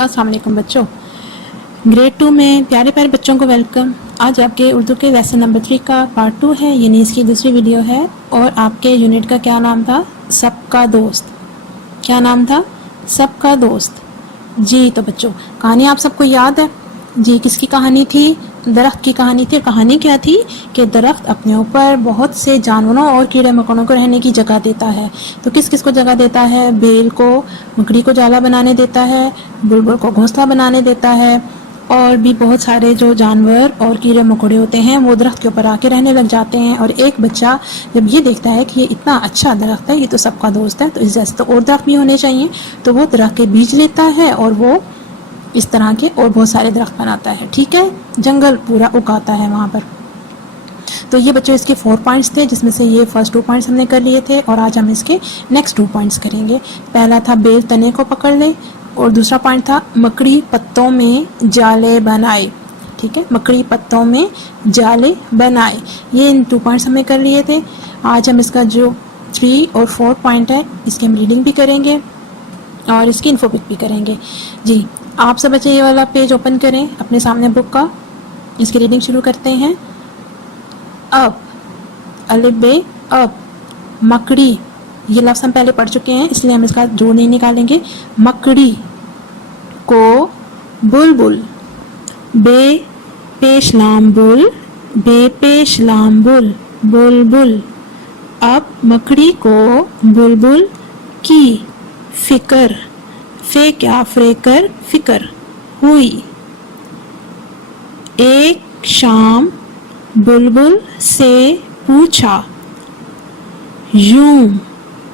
अस्सलाम वालेकुम बच्चों। ग्रेड 2 में प्यारे प्यारे बच्चों को वेलकम। आज आपके उर्दू के लेसन नंबर 3 का पार्ट 2 है, यानी इसकी दूसरी वीडियो है। और आपके यूनिट का क्या नाम था? सबका दोस्त। क्या नाम था? सबका दोस्त। जी तो बच्चों, कहानी आप सबको याद है जी? किसकी कहानी थी? दरख्त की कहानी थी। और कहानी क्या थी कि दरख्त अपने ऊपर बहुत से जानवरों और कीड़े मकोड़ों को रहने की जगह देता है। तो किस किस को जगह देता है? बेल को, मकड़ी को जाला बनाने देता है, बुलबुल को घोंसला बनाने देता है, और भी बहुत सारे जो जानवर और कीड़े मकोड़े होते हैं वो दरख्त के ऊपर आके रहने लग जाते हैं। और एक बच्चा जब ये देखता है कि ये इतना अच्छा दरख्त है, ये तो सबका दोस्त है, तो इस जैसे तो और दरख्त भी होने चाहिए, तो वो दरख्त के बीज लेता है और वो इस तरह के और बहुत सारे दरख्त बनाता है। ठीक है, जंगल पूरा उगाता है वहाँ पर। तो ये बच्चों इसके 4 पॉइंट्स थे, जिसमें से ये फर्स्ट 2 पॉइंट्स हमने कर लिए थे, और आज हम इसके नेक्स्ट 2 पॉइंट्स करेंगे। पहला था बेल तने को पकड़ ले, और दूसरा पॉइंट था मकड़ी पत्तों में जाले बनाए। ठीक है, मकड़ी पत्तों में जाले बनाए। ये इन 2 पॉइंट्स हमने कर लिए थे। आज हम इसका जो 3 और 4 पॉइंट है, इसकी हम रीडिंग भी करेंगे और इसकी इन्फोपिक भी करेंगे। जी, आप सब बच्चे ये वाला पेज ओपन करें अपने सामने बुक का। इसकी रीडिंग शुरू करते हैं। अब अलिफ बे अब, मकड़ी, ये लफ्ज़ हम पहले पढ़ चुके हैं इसलिए हम इसका जोड़ नहीं निकालेंगे। मकड़ी को बुलबुल, बे पेश लाम बुल, बे पेश लाम बुल, बुलबुल। अब मकड़ी को बुलबुल की फिक्र, फे क्या फ्रेकर फिक्र हुई। एक शाम बुलबुल से पूछा, यूं,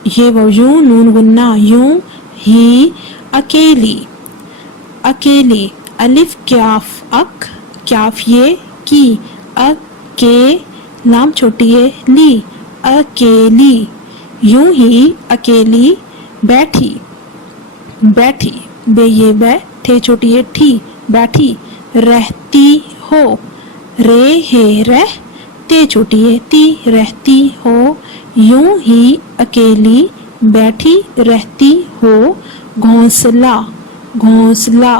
ये वो यूं नून गुन्ना, यूं ही अकेली, अकेली, अलिफ क्याफ अक, क्याफ ये की, अके लाम छोटी है ली, अकेली, यूं ही अकेली बैठी, बैठी, बे ये बैठे छोटी है ठी, बैठी, रहती हो, रे है रह, ते छोटी है ती, रहती हो, यूं ही अकेली बैठी रहती हो, घोंसला, घोंसला,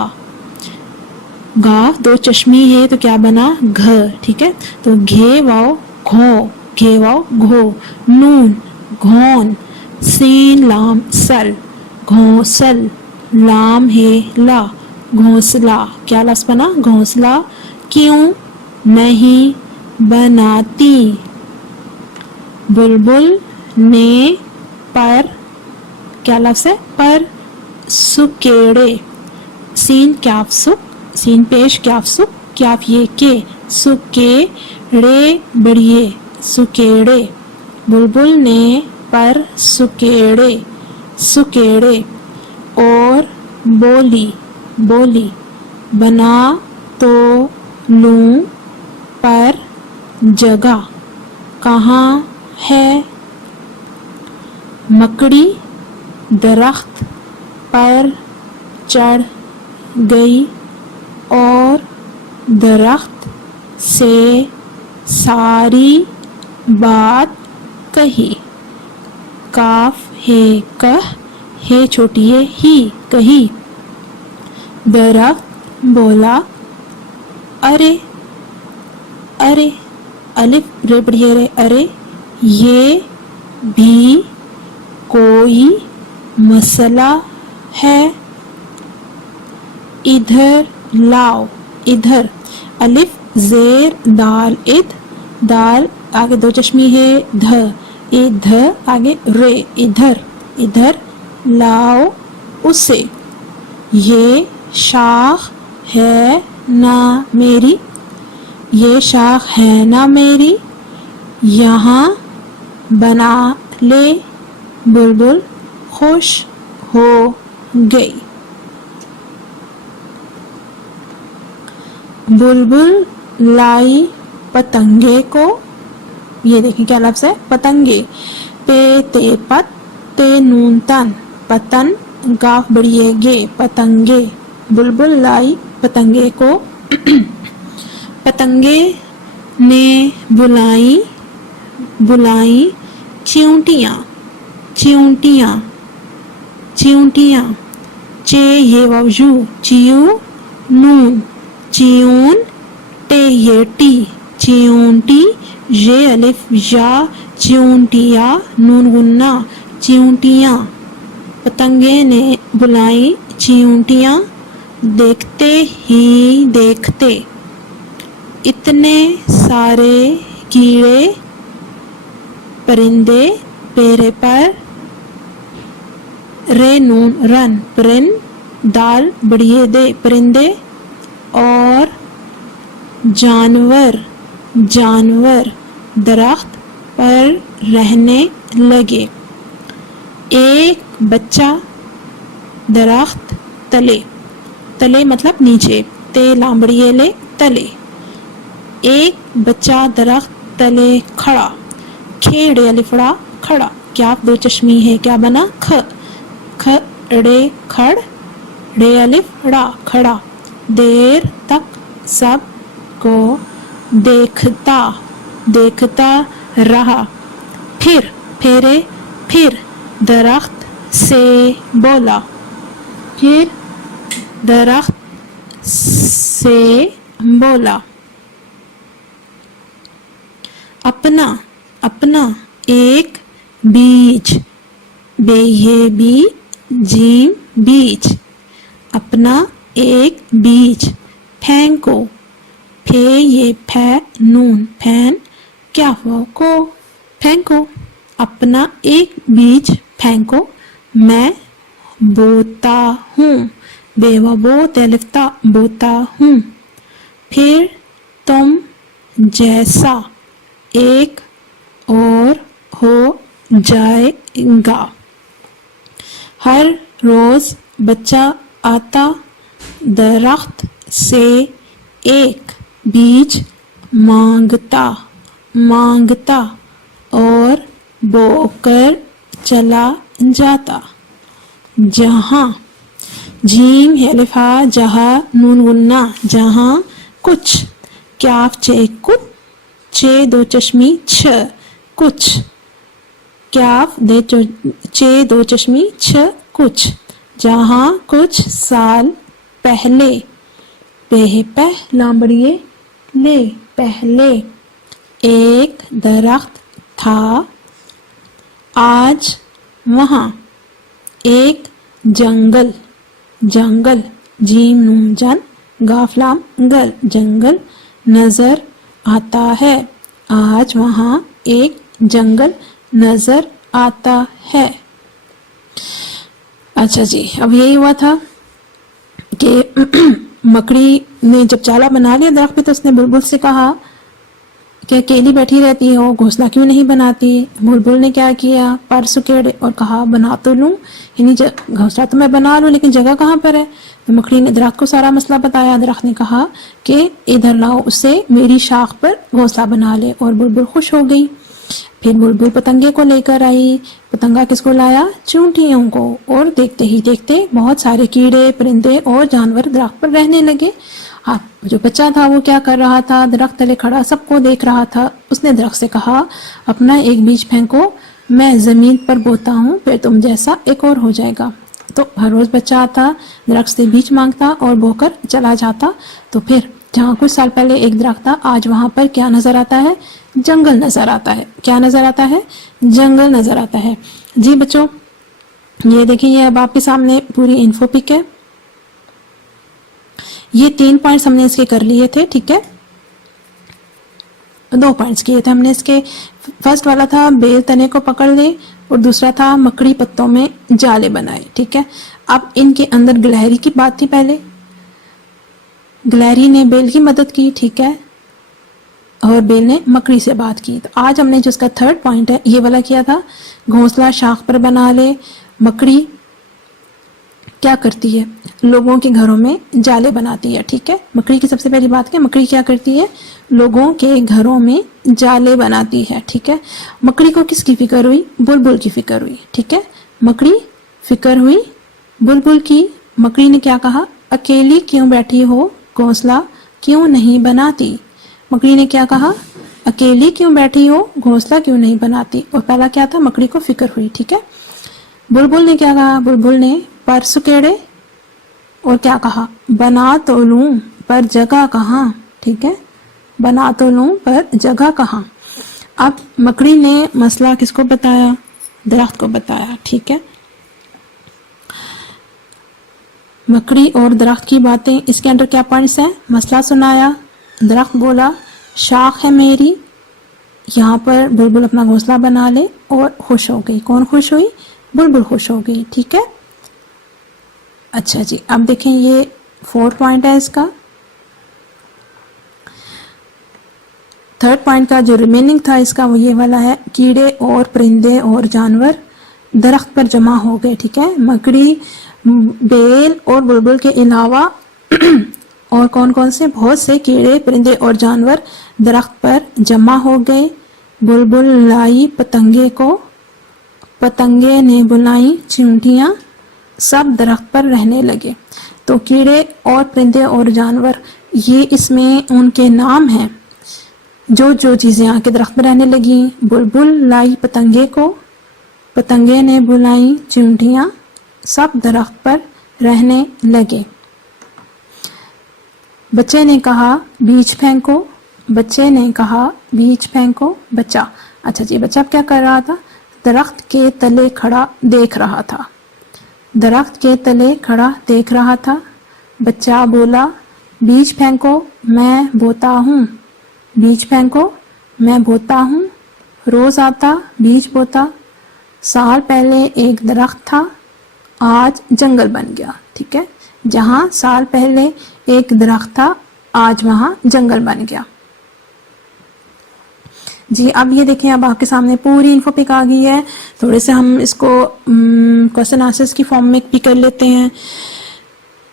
गा 2 चश्मी है तो क्या बना? घ। ठीक है, तो घे वाओ घो, घे वाओ घो, नून घोन, सीन लाम सल, घोंसल, लाम है ला, घोंसला, क्या लफ्ज़ बना? घोंसला। क्यों नहीं बनाती? बुलबुल ने पर, क्या लफ्ज़ है? पर सुकेड़े, सीन क्याफ सुक, सीन पेश क्याफ सुक, क्याफ ये के, सुकेड़े बढ़िए, सुकेड़े, बुलबुल ने पर सुकेड़े, सुकेड़े। और बोली, बोली, बना तो लूं पर जगह कहाँ है। मकड़ी दरख्त पर चढ़ गई और दरख्त से सारी बात कही। काफ है कह, है छोटी है ही, कही। दरख्त बोला, अरे, अरे, अलिफ रे बढ़िया रे, अरे, ये भी कोई मसला है, इधर लाओ, इधर, अलिफ जेर दाल इध, दाल आगे 2 चश्मी है ध, इधर आगे रे, इधर, इधर लाओ उसे। ये शाख है ना मेरी, ये शाख है ना मेरी, यहाँ बना ले, बुलबुल खुश हो गई। बुलबुल लाई पतंगे को, ये देखिए क्या लफ्ज़ है? पतंगे, पे ते पत, ते नून तन, पतन, गाफ बड़ी गे, पतंगे। बुलबुल लाई पतंगे को, पतंगे ने बुलाई, बुलाई चिंटियाँ, चिंटियाँ, चिंटियाँ, चे ये वाव यू, चियू नून, चियून, टे ये टी, चियूंटी, ये अलिफ या, चियूंटिया, नून गुन्ना, चियूंटियाँ। पतंगे ने बुलाई चियूंटियाँ, देखते ही देखते। इतने सारे कीड़े परिंदे पेड़े पर, रे नून रन, परिन, दाल बढ़िए दे परिंदे, और जानवर जानवर दरख्त पर रहने लगे। एक बच्चा दरख्त तले, तले मतलब नीचे, ते लांबड़िए ले तले। एक बच्चा दरख्त तले खड़ा, खेड़े अलिफड़ा खड़ा, क्या दो चश्मी है क्या बना ख, खड़े खड़, ड़े अलिफ ड़ा खड़ा। देर तक सब को देखता देखता रहा, फिर फेरे फिर दरख्त से बोला, फिर दरख्त से बोला। अपना अपना एक बीज, बे ये बी जीम बीज, अपना एक बीज फेंको, फे ये फै नून फैन, क्या हुआ को फेंको। अपना एक बीज फेंको, मैं बोता हूँ, बेवा बो तेलिफ्ता बोता हूँ। फिर तुम जैसा एक और हो जाएगा। हर रोज बच्चा आता, दरख्त से एक बीज मांगता मांगता और बोकर चला जाता। जहाँ, जीम है अलिफा, जहाँ नून गुन्ना, जहाँ कुछ, क्याफ चे कुछ, चे दो चश्मी छ, कुछ, क्याफ दे चे दो चश्मी छ कुछ। जहाँ कुछ साल पहले, पेह पह लांबड़िए ले पहले, एक दरख्त था, आज वहाँ एक जंगल जंगल, जीम नून जन गाफ लाम गल, जंगल नजर आता है। आज वहाँ एक जंगल नजर आता है। अच्छा जी, अब यही हुआ था कि मकड़ी ने जब चाला बना लिया दरख्त पे तो उसने बुलबुल से कहा कि अकेली बैठी रहती हो, घोंसला क्यों नहीं बनाती। बुलबुल ने क्या किया, पर सुकेड़े और कहा बना तो लूं, यानी घोंसला तो मैं बना लूं लेकिन जगह कहाँ पर है। तो मकड़ी ने दरख्त को सारा मसला बताया। दरख्त ने कहा कि इधर लाओ उसे, मेरी शाख पर घोंसला बना ले। और बुलबुल खुश हो गई। फिर बुलबुल पतंगे को लेकर आई। पतंगा किसको लाया, चूंटियों को। और देखते ही देखते बहुत सारे कीड़े परिंदे और जानवर दरख्त पर रहने लगे। हाँ, जो बच्चा था वो क्या कर रहा था, दरख्त तले खड़ा सबको देख रहा था। उसने दरख्त से कहा अपना एक बीज फेंको, मैं जमीन पर बोता हूँ, फिर तुम जैसा एक और हो जाएगा। तो हर रोज बच्चा आता, दरख्त से बीज मांगता और बोकर चला जाता। तो फिर जहाँ कुछ साल पहले एक दरख्त था, आज वहां पर क्या नजर आता है, जंगल नजर आता है। क्या नजर आता है, जंगल नजर आता है। जी बच्चों, ये देखिए, ये अब आपके सामने पूरी इन्फो पिक है। ये 3 पॉइंट्स हमने इसके कर लिए थे, ठीक है। 2 पॉइंट्स किए थे हमने इसके। फर्स्ट वाला था बेल तने को पकड़ ले, और दूसरा था मकड़ी पत्तों में जाले बनाए, ठीक है। अब इनके अंदर गिलहरी की बात थी। पहले गिलहरी ने बेल की मदद की, ठीक है, और बेल ने मकड़ी से बात की। तो आज हमने जो इसका 3rd पॉइंट है ये वाला किया था, घोंसला शाख पर बना ले। मकड़ी क्या करती है, लोगों के घरों में जाले बनाती है, ठीक है। मकड़ी की सबसे पहली बात क्या, मकड़ी क्या करती है, लोगों के घरों में जाले बनाती है, ठीक है। मकड़ी को किसकी फिक्र हुई, बुलबुल की फिक्र हुई, ठीक है। मकड़ी फिक्र हुई बुलबुल की। मकड़ी ने क्या कहा, अकेली क्यों बैठी हो, घोंसला क्यों नहीं बनाती। मकड़ी ने क्या कहा, अकेली क्यों बैठी हो, घोंसला क्यों नहीं बनाती। और पहला क्या था, मकड़ी को फिक्र हुई, ठीक है। बुलबुल ने क्या कहा, बुलबुल ने पर सुकेड़े اور کیا کہا؟ بنا تو لوں پر جگہ کہاں، ٹھیک ہے، بنا تو لوں پر جگہ کہاں۔ اب مکڑی نے مسئلہ کس کو بتایا؟ درخت کو بتایا، ٹھیک ہے۔ مکڑی اور درخت کی باتیں، اس کے اندر کیا پوائنٹس ہیں؟ مسئلہ سنایا، درخت بولا شاخ ہے میری، یہاں پر بلبل اپنا گھونسلہ بنا لے، اور خوش ہو گئی۔ کون خوش ہوئی؟ بلبل خوش ہو گئی، ٹھیک ہے۔ اچھا جی، اب دیکھیں یہ 4 پوائنٹ ہے اس کا۔ 3rd پوائنٹ کا جو ریمیننگ تھا اس کا وہ یہ والا ہے، کیڑے اور پرندے اور جانور درخت پر جمع ہو گئے، ٹھیک ہے۔ مکڑی، بیل اور بلبل کے علاوہ اور کون کون سے؟ بہت سے کیڑے، پرندے اور جانور درخت پر جمع ہو گئے۔ بلبل لائی پتنگے کو، پتنگے نے بلائی چیونٹیاں، سب درخت پر رہنے لگے۔ تو کیڑے اور پرندے اور جانور، یہ اس میں ان کے نام ہیں جو چیزیں آ کے درخت پر رہنے لگیں۔ بلبل لائی پتنگے کو، پتنگے نے بلائی چیونٹیاں، سب درخت پر رہنے لگے۔ بچے نے کہا بیج پھینکو، بچے نے کہا بیج پھینکو، بچہ، اچھا جی، بچہ کیا کر رہا تھا؟ درخت کے تلے کھڑا دیکھ رہا تھا، درخت کے تلے کھڑا دیکھ رہا تھا۔ بچہ بولا بیج پھینکو میں بوتا ہوں، بیج پھینکو میں بوتا ہوں، روز آتا بیج بوتا، سال پہلے ایک درخت تھا آج جنگل بن گیا، ٹھیک ہے۔ جہاں سال پہلے ایک درخت تھا آج وہاں جنگل بن گیا۔ جی اب یہ دیکھیں، اب آپ کے سامنے پوری انفو پک آ گئی ہے۔ تھوڑے سے ہم اس کو کوسچن آنسرز کی فارم میں بھی کر لیتے ہیں۔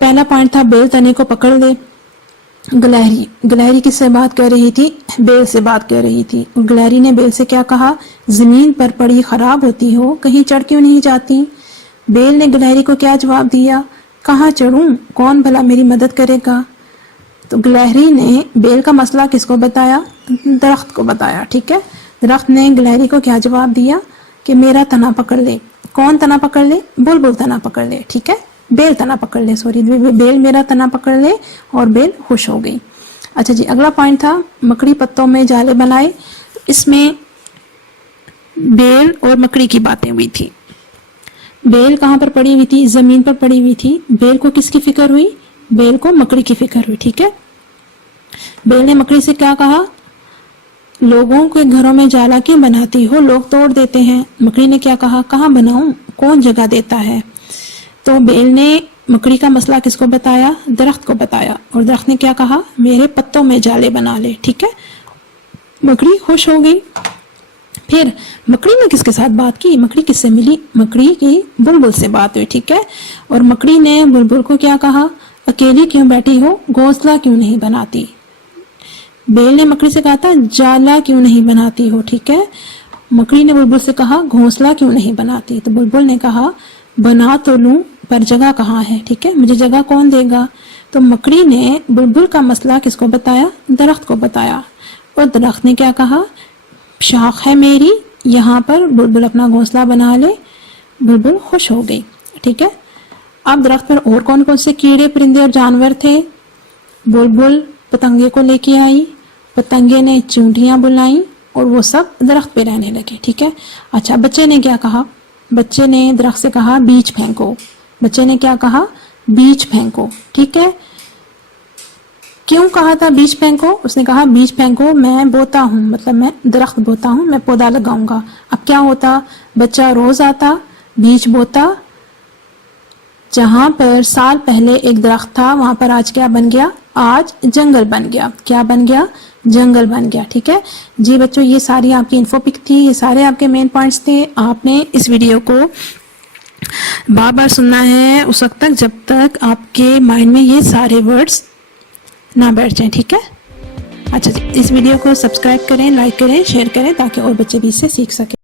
پہلا پوائنٹ تھا بیل تنے کو پکڑ لے۔ گلہری، گلہری کس سے بات کر رہی تھی؟ بیل سے بات کر رہی تھی۔ گلہری نے بیل سے کیا کہا؟ زمین پر پڑی خراب ہوتی ہو کہیں چڑھ کیوں نہیں جاتی؟ بیل نے گلہری کو کیا جواب دیا؟ کہاں چڑھوں، کون بھلا میری مدد کرے گا؟ تو گلہری نے بیل کا مسئلہ کس کو بتایا؟ درخت کو بتایا، ٹھیک ہے۔ درخت نے گلہری کو کیا جواب دیا؟ کہ میرا تنا پکڑ لے۔ کون تنا پکڑ لے؟ بلبل تنا پکڑ لے، ٹھیک ہے، بیل تنا پکڑ لے، سوری، بیل میرا تنا پکڑ لے، اور بیل خوش ہو گئی۔ اچھا جی، اگلا پوائنٹ تھا مکڑی پتوں میں جالے بنائے۔ اس میں بیل اور مکڑی کی باتیں ہوئی تھی۔ بیل کہاں پر پڑی ہوئی تھی؟ زمین پر پڑی ہوئی تھی۔ بیل کو کس کی فکر ہوئی؟ بیل کو مکڑی کی فکر ہوئی، ٹھیک ہے۔ بیل نے مکڑی سے کیا کہا؟ لوگوں کے گھروں میں جالا کیوں بناتی ہو، لوگ توڑ دیتے ہیں۔ مکڑی نے کیا کہا؟ کہاں بناؤں، کون جگہ دیتا ہے؟ تو بیل نے مکڑی کا مسئلہ کس کو بتایا؟ درخت کو بتایا، اور درخت نے کیا کہا؟ میرے پتوں میں جالے بنا لے، ٹھیک ہے۔ مکڑی خوش ہو گئی۔ پھر مکڑی نے کس کے ساتھ بات کی؟ مکڑی کس سے ملی؟ مکڑی کی بلبل سے بات ہوئی، ٹھیک ہے۔ اور مکڑی نے بلبل کو کیا کہا؟ اکیلی کیوں بیٹھی ہو، گھونسلہ کیوں نہیں بناتی؟ بیل نے مکڑی سے کہا تھا جالا کیوں نہیں بناتی ہو، ٹھیک ہے۔ مکڑی نے بلبل سے کہا گھونسلہ کیوں نہیں بناتی؟ تو بلبل نے کہا بنا تو لوں پر جگہ کہاں ہے، ٹھیک ہے، مجھے جگہ کون دے گا؟ تو مکڑی نے بلبل کا مسئلہ کس کو بتایا؟ درخت کو بتایا، اور درخت نے کیا کہا؟ شاخ ہے میری، یہاں پر بلبل اپنا گھونسلہ بنا لے، بلبل خوش ہو گئی، ٹھیک ہے۔ اب درخت پر اور کون کون سے کیڑے، پرندے اور جانور تھے؟ بلبل پتنگے کو لے کے آئی، پتنگے نے چونٹیاں بلائیں، اور وہ سب درخت پہ رہنے لگے، ٹھیک ہے۔ اچھا، بچے نے کیا کہا؟ بچے نے درخت سے کہا بیج پھینکو۔ بچے نے کیا کہا؟ بیج پھینکو، ٹھیک ہے۔ کیوں کہا تھا بیج پھینکو؟ اس نے کہا بیج پھینکو میں بوتا ہوں، مطلب میں درخت بوتا ہوں، میں پودا لگاؤں گا۔ اب کیا ہوتا؟ بچہ روز آتا بیج بوتا، جہاں پر سال پہلے ایک درخت تھا وہاں پر آج کیا بن گیا؟ آج جنگل بن گیا۔ کیا بن گیا؟ جنگل بن گیا، ٹھیک ہے جی بچوں۔ یہ ساری آپ کی انفو پک تھی، یہ سارے آپ کے مین پوائنٹس تھے۔ آپ نے اس ویڈیو کو بار بار سننا ہے اس وقت تک جب تک آپ کے مائنڈ میں یہ سارے ورڈز نہ بیٹھ جائیں، ٹھیک ہے۔ اچھا جی، اس ویڈیو کو سبسکرائب کریں، لائک کریں، شیئر کریں تاکہ اور بچے بھی اس سے سیکھ سکیں۔